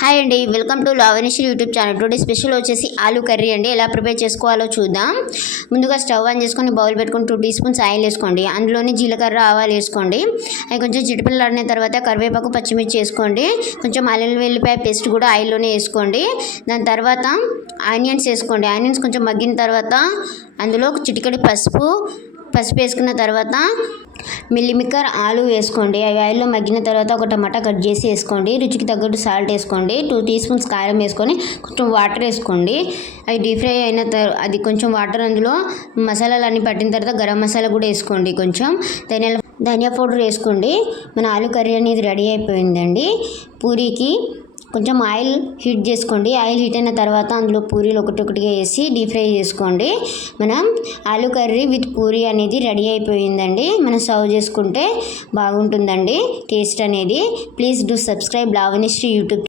Hi అండి, welcome to Lavanyasri YouTube channel. Today special వచ్చేసి aloo curry అండి. ఎలా ప్రిపేర్ చేసుకోవాలో చూద్దాం. ముందుగా స్టవ్ ఆన్ చేసుకొని బౌల్ పెట్టుకొని 2 టీ స్పూన్స్ ఆయిల్ వేసుకోండి. అందులోని జీలకర్ర ఆవాలు వేసుకోండి. అవి కొంచెం చిటిపిల్లలాడిన తర్వాత కరివేపాకు పచ్చిమిర్చి వేసుకోండి. కొంచెం అల్లం వెల్లిపాయ పేస్ట్ కూడా ఆయిల్లోనే వేసుకోండి. దాని తర్వాత ఆనియన్స్ వేసుకోండి. ఆనియన్స్ కొంచెం మగ్గిన తర్వాత అందులో చిటికెడు పసుపు వేసుకున్న తర్వాత మిల్లిమిక్కర్ ఆలు వేసుకోండి. అవి ఆయిల్లో మగ్గిన తర్వాత ఒక టమాటా కట్ చేసి వేసుకోండి. రుచికి తగ్గట్టు సాల్ట్ వేసుకోండి. 2 టీ స్పూన్స్ కారం వేసుకొని కొంచెం వాటర్ వేసుకోండి. అవి డీప్ ఫ్రై అయిన అది కొంచెం వాటర్ అందులో మసాలాలు అన్నీ పట్టిన తర్వాత గరం మసాలా కూడా వేసుకోండి. కొంచెం ధనియా పౌడర్ వేసుకోండి. మన ఆలు కర్రీ అనేది రెడీ అయిపోయిందండి. పూరీకి కొంచెం ఆయిల్ హీట్ చేసుకోండి. ఆయిల్ హీట్ అయిన తర్వాత అందులో పూరీలు ఒకటిగా వేసి డీప్ ఫ్రై చేసుకోండి. మనం ఆలు కర్రీ విత్ పూరీ అనేది రెడీ అయిపోయిందండి. మనం సర్వ్ చేసుకుంటే బాగుంటుందండి టేస్ట్ అనేది. Please do subscribe Lavanyasri YouTube.